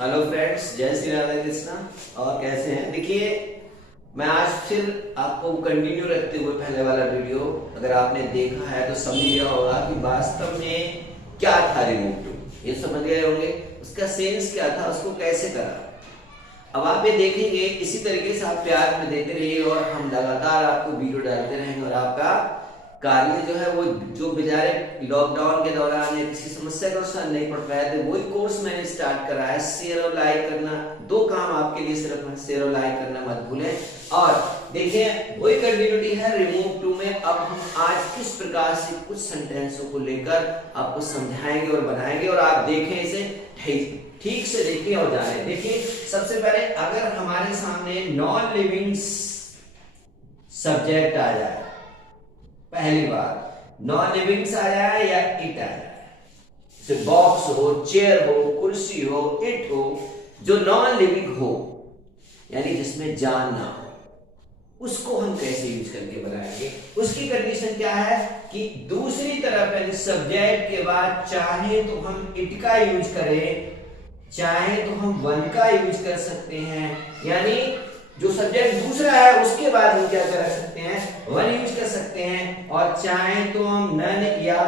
Hello friends, जय श्री राधा कृष्णा। और कैसे हैं? देखिए, मैं आज फिर आपको कंटिन्यू रखते हुए पहले वाला वीडियो अगर आपने देखा है तो समझ गया होगा कि वास्तव में क्या था रिमूव टू। ये समझ गए होंगे उसका सेंस क्या था, उसको कैसे करा। अब आप ये देखेंगे, इसी तरीके से आप प्यार में देते रहिए और हम लगातार आपको वीडियो डालते रहेंगे और आपका कार्य जो है वो जो बेचारे लॉकडाउन के दौरान या किसी समस्या का सॉल्व नहीं पढ़ पाए थे, वही कोर्स मैंने स्टार्ट करा है। शेयर और लाइक करना, दो काम आपके लिए सिर्फ है, शेयर और लाइक करना मत भूलें। और देखिए वही कंटिन्यूटी है रिमूव टू में। अब हम आज किस प्रकार से कुछ सेंटेंसों को लेकर आपको समझाएंगे और बनाएंगे, और आप देखें इसे ठीक से देखिए और जाने। देखिए सबसे पहले अगर हमारे सामने नॉन लिविंग सब्जेक्ट आ जाए, पहली बार नॉन लिविंग आ जाए या इट आ जाए, जैसे बॉक्स हो, चेयर हो, कुर्सी हो, इट हो, जो नॉन लिविंग हो यानी जिसमें जान ना हो, उसको हम कैसे यूज करके बनाएंगे। उसकी कंडीशन क्या है कि दूसरी तरफ यानी सब्जेक्ट के बाद चाहे तो हम इट का यूज करें, चाहे तो हम वन का यूज कर सकते हैं। यानी जो सब्जेक्ट दूसरा है उसके बाद हम क्या कर सकते हैं, वन यूज कर सकते हैं, और चाहे तो हम नन या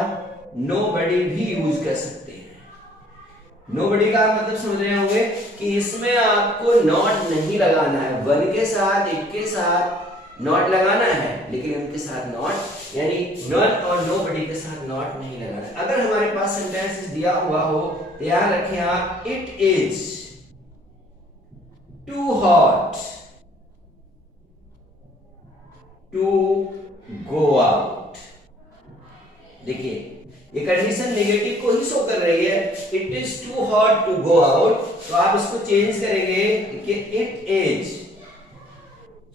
नोबडी भी यूज कर सकते हैं। नोबडी का मतलब समझ रहे होंगे कि इसमें आपको नॉट नहीं लगाना है, वन के साथ इट के साथ नॉट लगाना है, लेकिन उनके साथ नॉट यानी नन और नोबडी के साथ नॉट नहीं लगाना है। अगर हमारे पास सेंटेंस दिया हुआ हो, ध्यान रखें आप, it is too hot to go out. देखिए ये कंडीशन नेगेटिव को ही शो कर रही है, it is too hot to go out. तो आप इसको चेंज करेंगे कि it is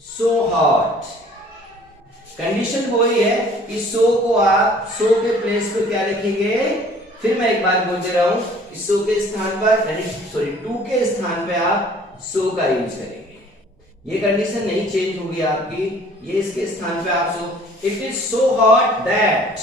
so hot. Condition वही है कि सो को आप सो के प्लेस पे क्या लिखेंगे, फिर मैं एक बार बोल दे रहा हूं कि सो के स्थान पर यानी सॉरी टू के स्थान पे आप सो का यूज करेंगे। ये कंडीशन नहीं चेंज होगी आपकी, ये इसके स्थान पे आप so. It is so hot that.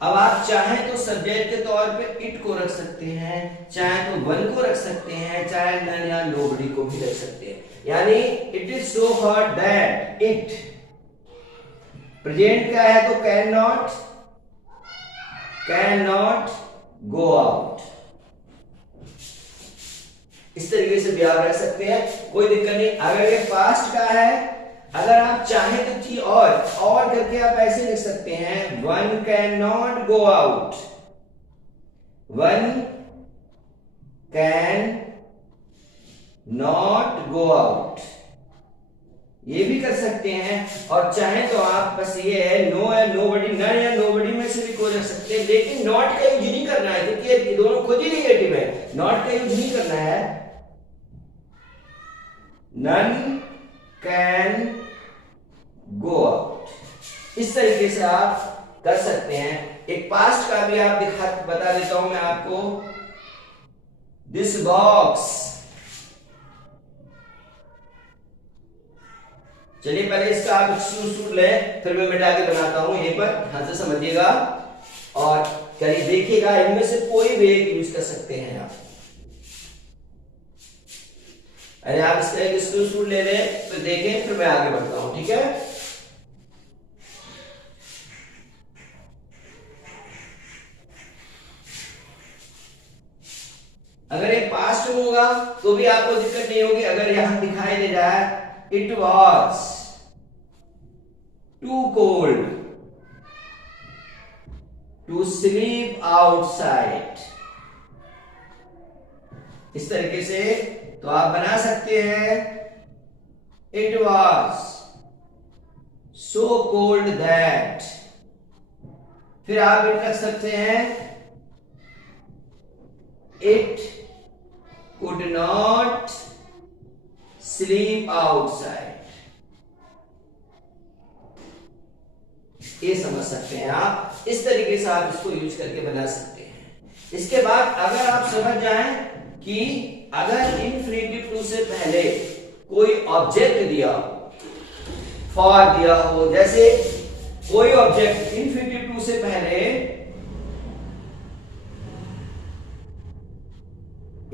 अब आप चाहे तो सब्जेक्ट के तौर पे इट को रख सकते हैं, चाहे तो वन को रख सकते हैं, चाहे नन या नोबडी को भी रख सकते हैं। यानी it is so hot that it, present का है तो कैन नॉट गो आउट। इस तरीके से भी आप रख सकते हैं, कोई दिक्कत नहीं। अगर ये पास्ट का है, अगर आप चाहें तो थी और करके आप ऐसे लिख सकते हैं, one can not go out, one can not go out, ये भी कर सकते हैं। और चाहे तो आप बस ये है नो या नोबडी, नन या नोबडी में से भी कोई रख सकते हैं, लेकिन नॉट का यूज नहीं करना है क्योंकि ये दोनों खुद ही निगेटिव है। नॉट का यूज नहीं करना है। नन कैन गो आउट, इस तरीके से आप कर सकते हैं। एक पास्ट का भी आप बता देता हूं मैं आपको, दिस बॉक्स। चलिए पहले इसका आप सूट लें, फिर मैं मिटा के बनाता हूं, यहीं पर ध्यान से समझिएगा और करिए, देखिएगा इनमें से कोई भी एक यूज कर सकते हैं आप। अरे आप इसका एक स्क्रीनशॉट ले लें, फिर देखें, फिर मैं आगे बढ़ता हूं, ठीक है। अगर ये पास्ट में होगा तो भी आपको दिक्कत नहीं होगी। अगर यहां दिखाई दे जाए it was too cold to sleep outside, इस तरीके से तो आप बना सकते हैं, it was so cold that. फिर आप इट रख सकते हैं, it could not sleep outside. ये समझ सकते हैं आप, इस तरीके से आप इसको यूज करके बना सकते हैं। इसके बाद अगर आप समझ जाएं कि अगर इंफिनिटिव टू से पहले कोई ऑब्जेक्ट दिया हो, फॉर दिया हो, जैसे कोई ऑब्जेक्ट इंफिनिटिव टू से पहले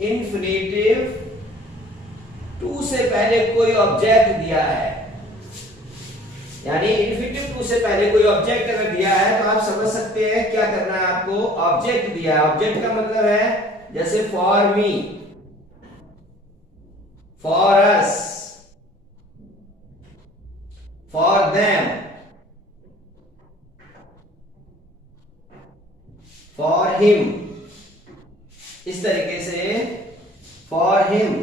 इंफिनिटिव टू से पहले कोई ऑब्जेक्ट दिया है, यानी इंफिनिटिव टू से पहले कोई ऑब्जेक्ट अगर दिया है तो आप समझ सकते हैं क्या करना है आपको। ऑब्जेक्ट दिया है, ऑब्जेक्ट का मतलब है जैसे for me, for us, for them, for him, इस तरीके से फॉर हिम,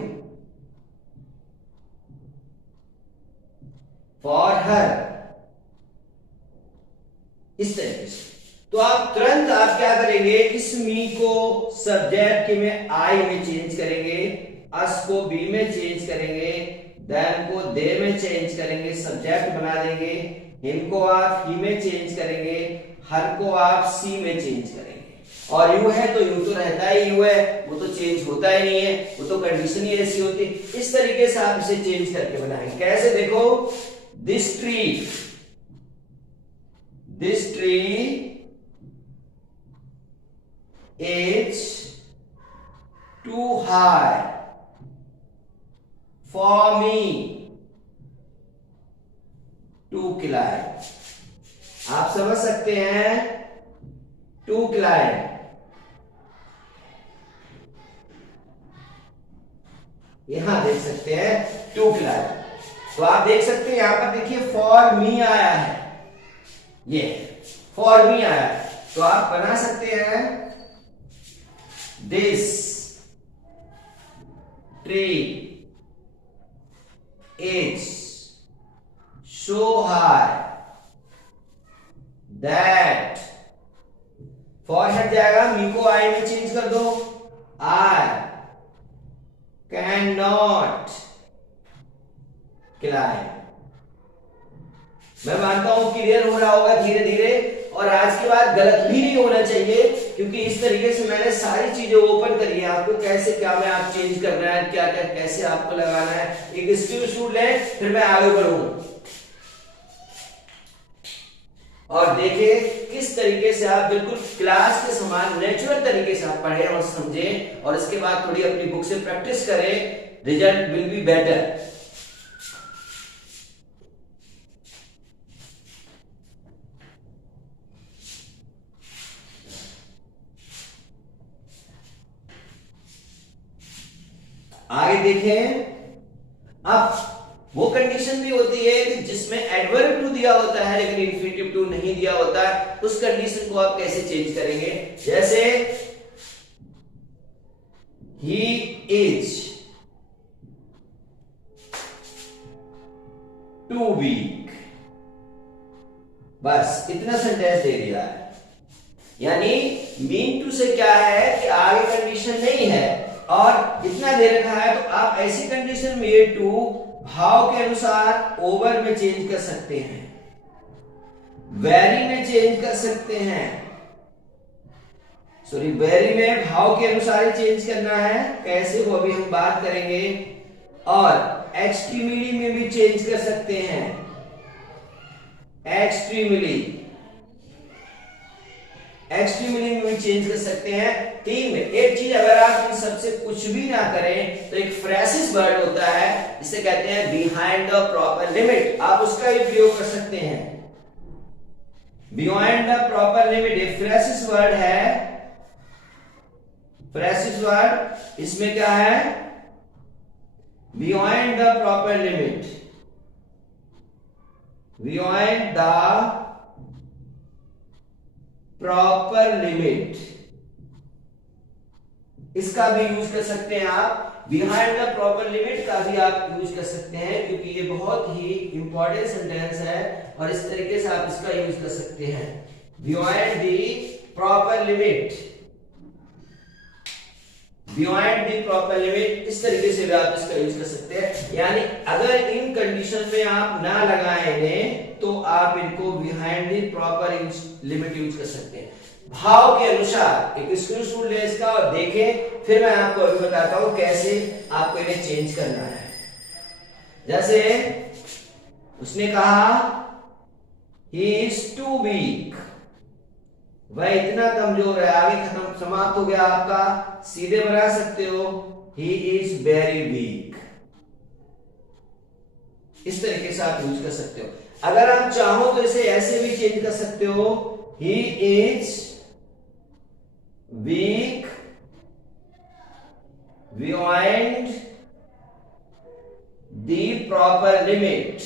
फॉर हर, इस तरीके से। तो आप तुरंत आप क्या करेंगे, इस मी को सब्जेक्ट में आई में चेंज करेंगे, अस को बी में चेंज करेंगे, देम को दे में चेंज करेंगे, सब्जेक्ट बना देंगे, हिम को आप ही में चेंज करेंगे, हर को आप सी में चेंज करेंगे। और यू है तो यू तो रहता ही यू है, वो तो चेंज होता ही नहीं है, वो तो कंडीशन ही ऐसी होती। इस तरीके से आप इसे चेंज करके बनाएंगे। कैसे, देखो, this tree, this tree is too high for me to climb। आप समझ सकते हैं, to climb, यहां देख सकते हैं to climb। तो आप देख सकते हैं यहां पर देखिए फॉर मी आया है, ये फॉर मी आया है, तो आप बना सकते हैं this tree is so high that, for हट जाएगा, मी को आई में चेंज कर दो, I cannot climb। मैं मानता हूं क्लियर हो रहा होगा धीरे धीरे, और आज के बाद गलत भी नहीं होना चाहिए, क्योंकि इस तरीके से मैंने सारी चीजें ओपन करी है आपको, कैसे क्या में आप चेंज करना है, क्या क्या कैसे आपको लगाना है। एक स्क्रीनशॉट लें, फिर मैं आगे बढ़ूं और देखिए किस तरीके से आप बिल्कुल क्लास के समान नेचुरल तरीके से आप पढ़ें और समझें, और इसके बाद थोड़ी अपनी बुक से प्रैक्टिस करें, रिजल्ट विल बी बेटर। आगे देखें, अब वो कंडीशन भी होती है कि जिसमें एडवर्ब टू दिया होता है लेकिन इंफिनिटिव टू नहीं दिया होता है, उस कंडीशन को आप कैसे चेंज करेंगे। जैसे ही इज टू वीक, बस इतना सेंटेंस दे दिया है, यानी मीन टू से क्या है कि आगे कंडीशन नहीं है और इतना दे रखा है, तो आप ऐसी कंडीशन में ये टू भाव के अनुसार ओवर में चेंज कर सकते हैं, वेरी में चेंज कर सकते हैं, सॉरी वेरी में भाव के अनुसार ही चेंज करना है, कैसे वो अभी हम बात करेंगे, और एक्सट्रीमली में भी चेंज कर सकते हैं, एक्सट्रीमली में भी चेंज कर सकते हैं। तीन में एक चीज, अगर आप इन सबसे कुछ भी ना करें तो एक फ्रेसिस वर्ड होता है, जिसे कहते हैं बिहाइंड द प्रॉपर लिमिट, आप उसका भी प्रयोग कर सकते हैं। बियॉन्ड द प्रॉपर लिमिट एक फ्रेसिस वर्ड है, फ्रेसिस वर्ड, इसमें क्या है, beyond the proper limit, beyond the proper limit, इसका भी यूज कर सकते हैं आप। बिहाइंड द प्रॉपर लिमिट का भी आप यूज कर सकते हैं, क्योंकि ये बहुत ही इंपॉर्टेंट सेंटेंस है और इस तरीके से आप इसका यूज कर सकते हैं। Beyond the proper limit, beyond the proper limit, इस तरीके से भी आप इसका यूज कर सकते हैं। यानी अगर इन कंडीशन में आप ना लगाए इन्हें, तो आप इनको behind the proper limit use कर सकते हैं। भाव के अनुसार एक स्क्रीनशॉट ले इसका और देखें, फिर मैं आपको अभी बताता हूं कैसे आपको इन्हें चेंज करना है। जैसे उसने कहा ही इज टू वीक, वह इतना कमजोर है, आगे खत्म समाप्त हो गया आपका। सीधे बना सकते हो, ही इज वेरी वीक। इस तरीके से आप यूज कर सकते हो। अगर आप चाहो तो इसे ऐसे भी चेंज कर सकते हो, he is weak beyond the proper limit.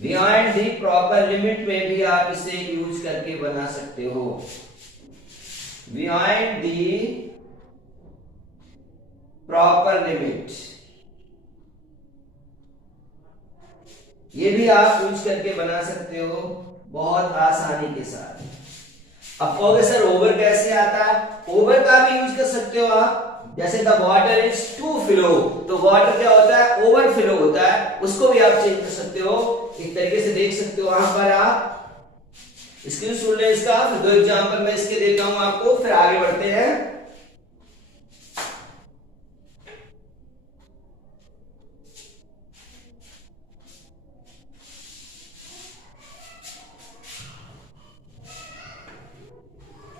Beyond the proper limit में भी आप इसे यूज करके बना सकते हो। बियॉन्ड द प्रॉपर लिमिट, ये भी आप यूज करके बना सकते हो बहुत आसानी के साथ। अब कहोगे सर ओवर कैसे आता है? ओवर का भी यूज कर सकते हो आप। जैसे the water is to flow, तो वाटर क्या होता है? ओवर फ्लो होता है, उसको भी आप चेंज कर सकते हो। एक तरीके से देख सकते हो वहां पर आप स्क्रीन सुन ले इसका, फिर दो एग्जांपल मैं इसके देता हूं आपको, फिर आगे बढ़ते हैं।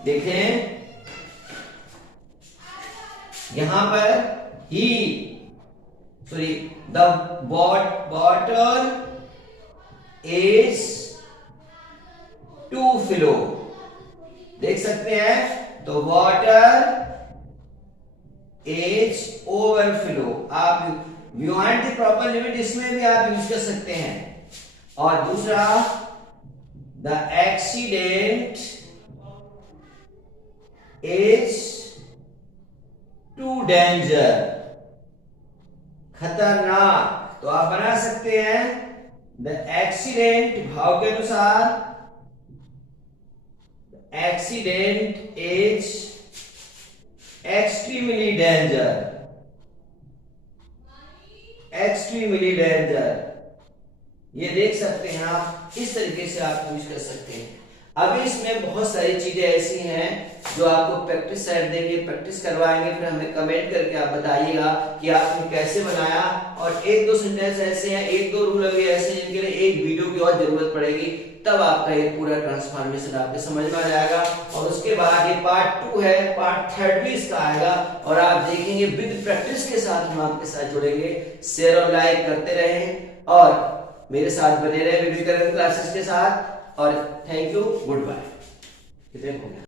देखें यहां पर ही sorry the water is to flow, देख सकते हैं, तो वाटर इज ओवरफ्लो। आप बियॉन्ड द प्रॉपर लिमिट इसमें भी आप यूज कर सकते हैं। और दूसरा the accident is too danger, खतरनाक, तो आप बना सकते हैं द एक्सीडेंट भाव के अनुसार, accident is extremely danger, extremely danger. ये देख सकते हैं आप, इस तरीके से आप यूज कर सकते हैं। अभी इसमें बहुत सारी चीजें ऐसी हैं जो आपको प्रैक्टिस सेट देंगे, प्रैक्टिस करवाएंगे, फिर हमें कमेंट करके आप बताइएगा कि आपने कैसे बनाया। और एक दो सेंटेंस ऐसे हैं, एक दो रूल अभी ऐसे हैं जिनके लिए एक वीडियो की और जरूरत पड़ेगी, तब आपका ये पूरा ट्रांसफॉर्मेशन आपके समझ में आ जाएगा। और उसके बाद ये पार्ट 2 है, पार्ट 3 भी इसका आएगा, और आप देखेंगे विद प्रैक्टिस के साथ हम आपके साथ जुड़ेंगे। शेयर और लाइक करते रहें और मेरे साथ बने रहे विवेकानंद क्लासेस के साथ। और थैंक यू, गुड बाय। कितने हो गया?